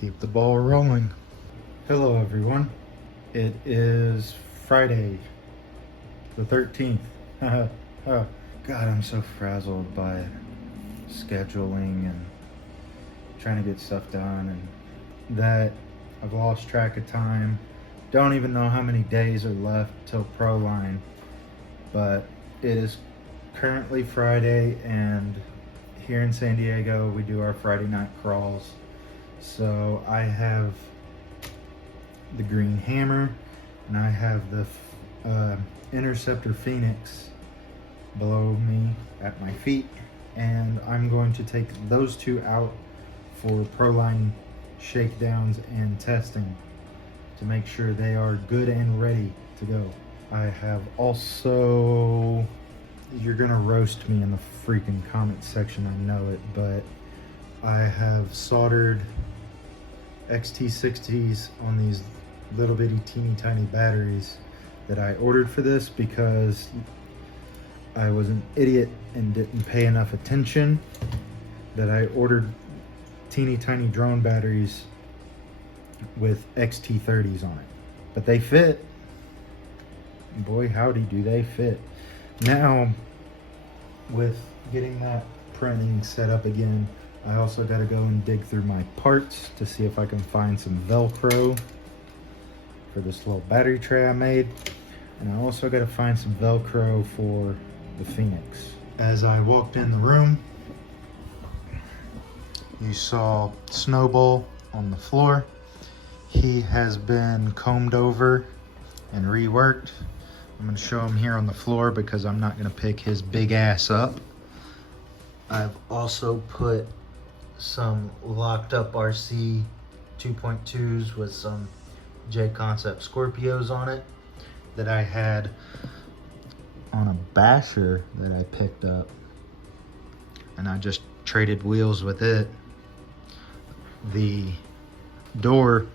Keep the ball rolling. Hello, everyone. It is Friday, the 13th. God, I'm so frazzled by scheduling and trying to get stuff done, and that I've lost track of time. Don't even know how many days are left till Proline, but it is currently Friday, and here in San Diego, we do our Friday night crawls. So I have the Green Hammer and I have the Interceptor Phoenix below me at my feet, and I'm going to take those two out for Proline shakedowns and testing to make sure they are good and ready to go. I have also, you're gonna roast me in the freaking comment section, I know it, but I have soldered XT60s on these little bitty teeny tiny batteries that I ordered for this because I was an idiot and didn't pay enough attention that I ordered teeny tiny drone batteries with XT30s on it. But they fit. Boy, howdy do they fit. Now, with getting that printing set up again, I also got to go and dig through my parts to see if I can find some Velcro for this little battery tray I made. And I also got to find some Velcro for the Phoenix. As I walked in the room, you saw Snowball on the floor. He has been combed over and reworked. I'm going to show him here on the floor because I'm not going to pick his big ass up. I've also put some locked up RC 2.2s with some J Concept Scorpios on it that I had on a basher that I picked up, and I just traded wheels with it. The door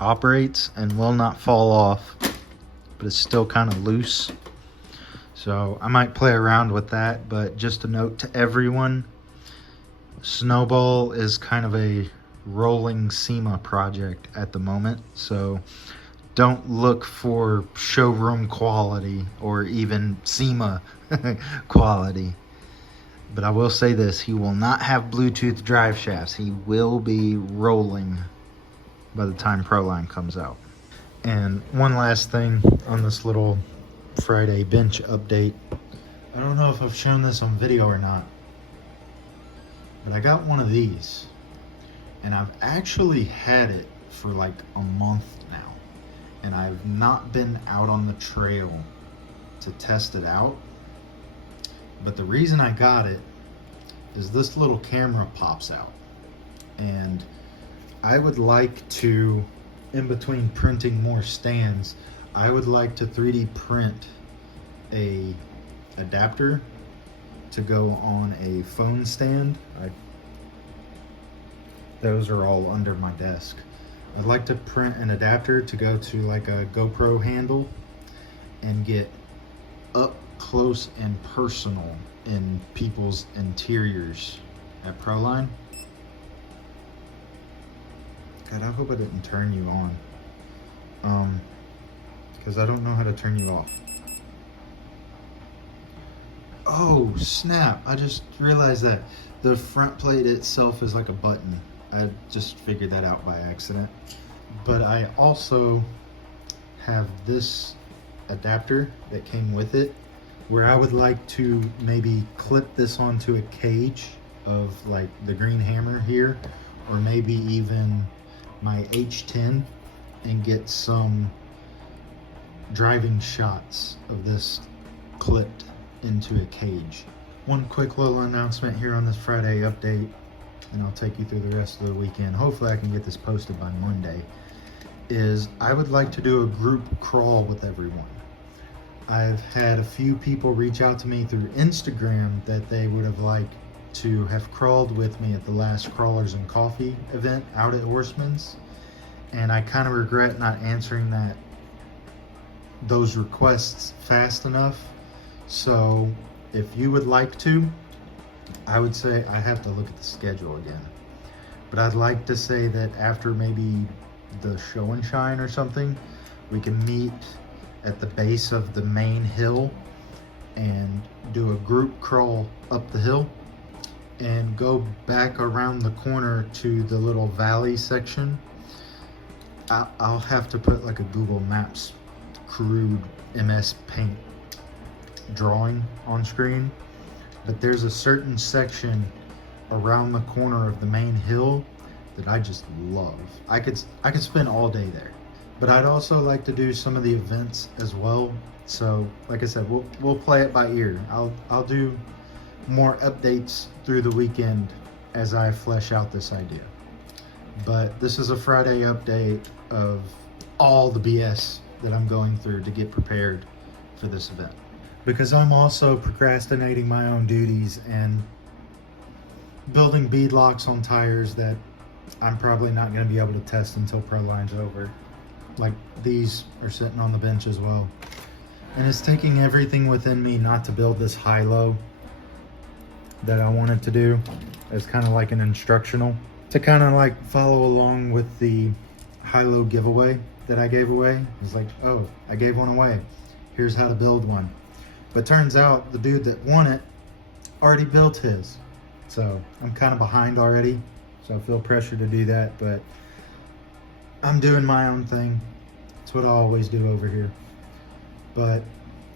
operates and will not fall off, but it's still kind of loose, so I might play around with that. But just a note to everyone, Snowball is kind of a rolling SEMA project at the moment, so don't look for showroom quality or even SEMA quality. But I will say this, he will not have Bluetooth drive shafts. He will be rolling by the time Proline comes out. And one last thing on this little Friday bench update. I don't know if I've shown this on video or not, but I got one of these, and I've actually had it for like a month now, and I've not been out on the trail to test it out. But the reason I got it is this little camera pops out, and I would like to, in between printing more stands, I would like to 3D print a adapter to go on a phone stand. Those are all under my desk. I'd like to print an adapter to go to like a GoPro handle and get up close and personal in people's interiors at Proline. God, I hope I didn't turn you on. Because I don't know how to turn you off. Oh, snap. I just realized that the front plate itself is like a button. I just figured that out by accident. But I also have this adapter that came with it, where I would like to maybe clip this onto a cage of like the Green Hammer here, or maybe even my H10, and get some driving shots of this clipped into a cage. One quick little announcement here on this Friday update, and I'll take you through the rest of the weekend. Hopefully I can get this posted by Monday, is I would like to do a group crawl with everyone. I've had a few people reach out to me through Instagram that they would have liked to have crawled with me at the last Crawlers and Coffee event out at Horseman's, and I kind of regret not answering those requests fast enough. So if you would like to, I would say I have to look at the schedule again, But I'd like to say that after maybe the show and shine or something, we can meet at the base of the main hill and do a group crawl up the hill and go back around the corner to the little valley section. I'll have to put like a Google Maps crude MS Paint drawing on screen, but there's a certain section around the corner of the main hill that I just love. I could spend all day there. But I'd also like to do some of the events as well. So like I said, we'll play it by ear. I'll do more updates through the weekend as I flesh out this idea. But this is a Friday update of all the BS that I'm going through to get prepared for this event. Because I'm also procrastinating my own duties and building bead locks on tires that I'm probably not going to be able to test until Pro Line's over. Like these are sitting on the bench as well. And it's taking everything within me not to build this high-low that I wanted to do as kind of like an instructional, to kind of like follow along with the high-low giveaway that I gave away. It's like, oh, I gave one away. Here's how to build one. But turns out the dude that won it already built his. So I'm kind of behind already. So I feel pressure to do that, but I'm doing my own thing. That's what I always do over here. But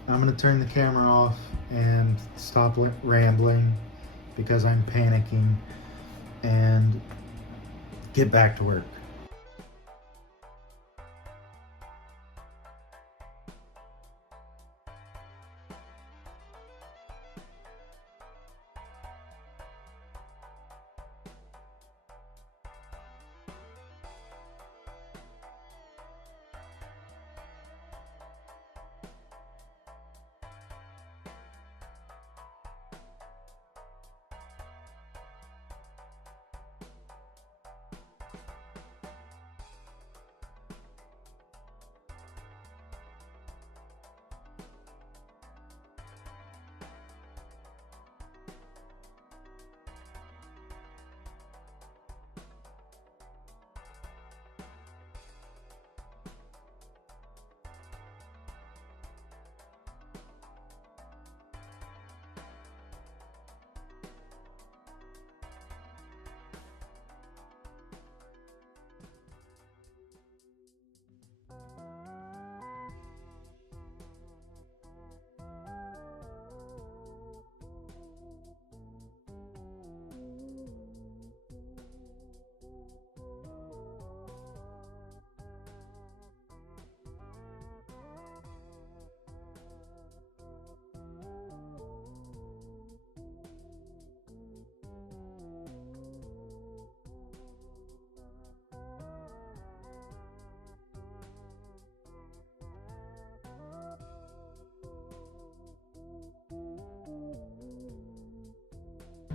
I'm gonna turn the camera off and stop rambling because I'm panicking and get back to work.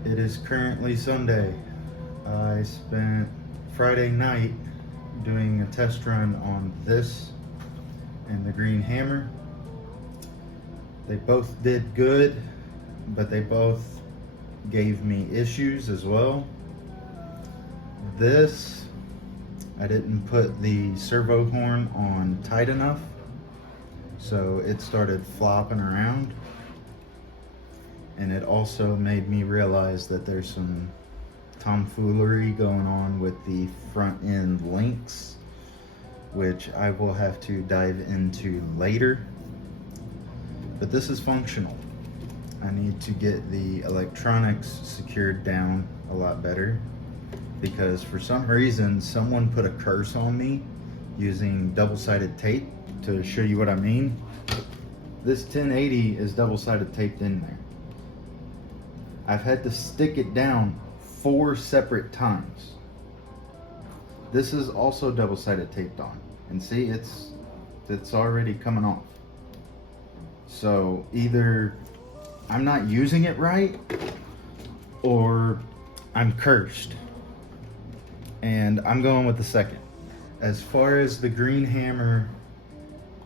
It is currently Sunday. I spent Friday night doing a test run on this and the green hammer. They both did good, but they both gave me issues as well. This, I didn't put the servo horn on tight enough, so it started flopping around. And it also made me realize that there's some tomfoolery going on with the front end links, which I will have to dive into later. But this is functional. I need to get the electronics secured down a lot better, because for some reason someone put a curse on me using double-sided tape. To show you what I mean, this 1080 is double-sided taped in there. I've had to stick it down 4 separate times. This is also double-sided taped on, and see, it's already coming off. So either I'm not using it right, or I'm cursed, and I'm going with the second. As far as the green hammer,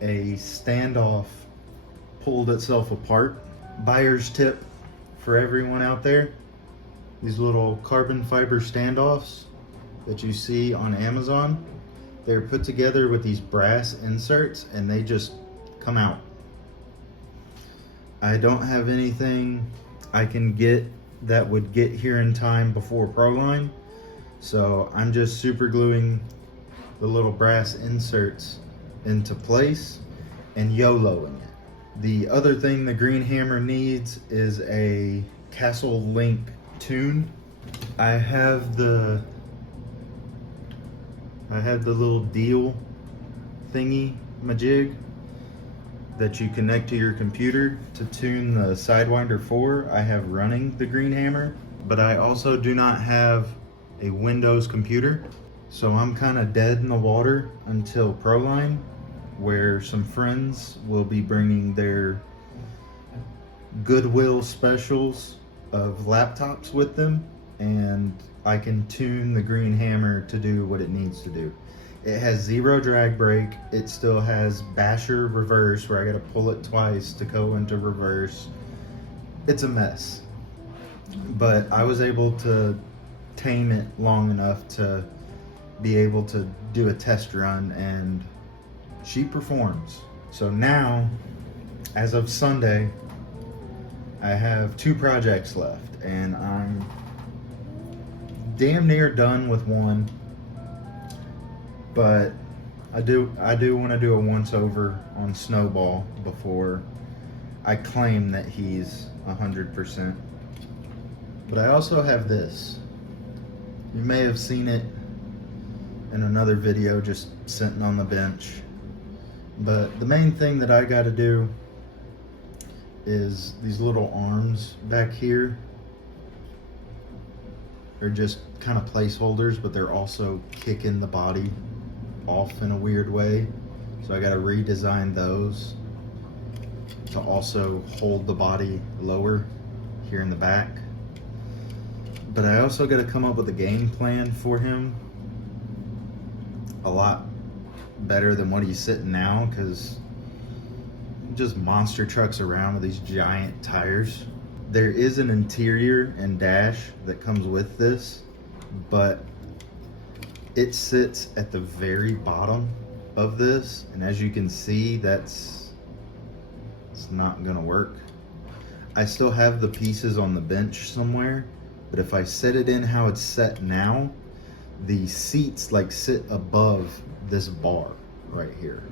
a standoff pulled itself apart. Buyer's tip for everyone out there: these little carbon fiber standoffs that you see on Amazon. They're put together with these brass inserts and they just come out. I don't have anything I can get that would get here in time before Proline, so I'm just super gluing the little brass inserts into place and YOLOing it. The other thing the Green Hammer needs is a Castle Link tune. I have the little deal thingy majig that you connect to your computer to tune the Sidewinder 4. I have running the Green Hammer, but I also do not have a Windows computer. So I'm kind of dead in the water until Proline, where some friends will be bringing their Goodwill specials of laptops with them, and I can tune the Green Hammer to do what it needs to do. It has 0 drag brake. It still has basher reverse where I gotta pull it twice to go into reverse. It's a mess, but I was able to tame it long enough to be able to do a test run, and she performs. So now, as of Sunday, I have 2 projects left, and I'm damn near done with one, but I do want to do a once over on Snowball before I claim that he's 100%. But I also have this. You may have seen it in another video just sitting on the bench, but the main thing that I got to do is these little arms back here. They're just kind of placeholders, but they're also kicking the body off in a weird way. So I got to redesign those to also hold the body lower here in the back. But I also got to come up with a game plan for him a lot better than what he's sitting now, because just monster trucks around with these giant tires. There is an interior and dash that comes with this, but it sits at the very bottom of this, and as you can see, it's not gonna work. I still have the pieces on the bench somewhere, but if I set it in how it's set now, the seats like sit above this bar right here.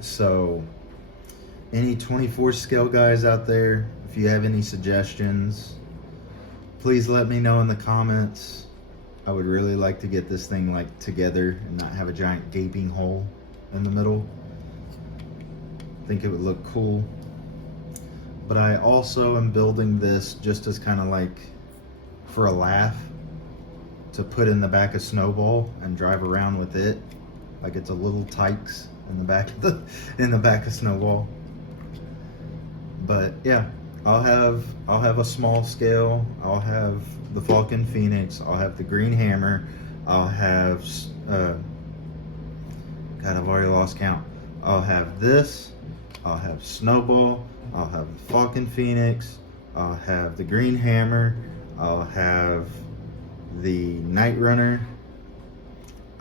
So any 24 scale guys out there, if you have any suggestions, please let me know in the comments. I would really like to get this thing like together and not have a giant gaping hole in the middle. I think it would look cool. But I also am building this just as kind of like for a laugh, to put in the back of Snowball and drive around with it like it's a little Tykes in the back of Snowball. But yeah, I'll have a small scale. I'll have the Falcon Phoenix. I'll have the Green Hammer. I'll have God, I've already lost count. I'll have this. I'll have Snowball. I'll have the Falcon Phoenix. I'll have the Green Hammer. I'll have the Night Runner.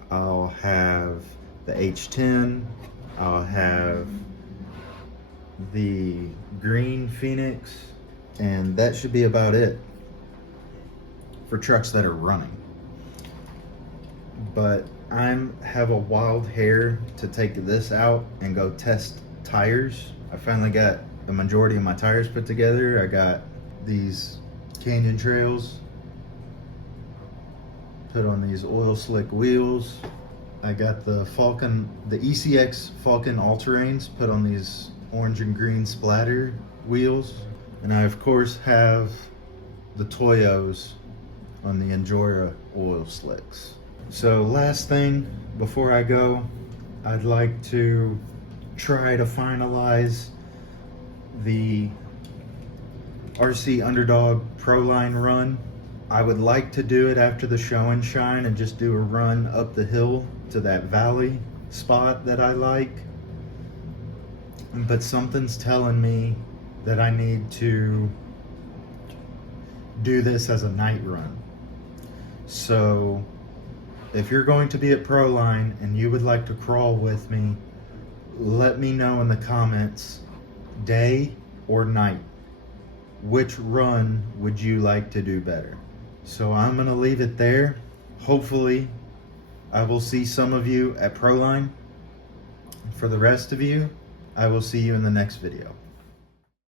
I'll have the H10. I'll have the Green Phoenix, and that should be about it for trucks that are running. But I have a wild hair to take this out and go test tires. I finally got the majority of my tires put together. I got these Canyon Trails put on these oil slick wheels. I got the ECX Falcon All-Terrains put on these orange and green splatter wheels. And I of course have the Toyos on the Enjora oil slicks. So last thing before I go, I'd like to try to finalize the RC Underdog Proline run. I would like to do it after the show and shine and just do a run up the hill to that valley spot that I like. But something's telling me that I need to do this as a night run. So if you're going to be at Proline and you would like to crawl with me, let me know in the comments, day or night. Which run would you like to do better? So I'm going to leave it there. Hopefully, I will see some of you at Proline. For the rest of you, I will see you in the next video.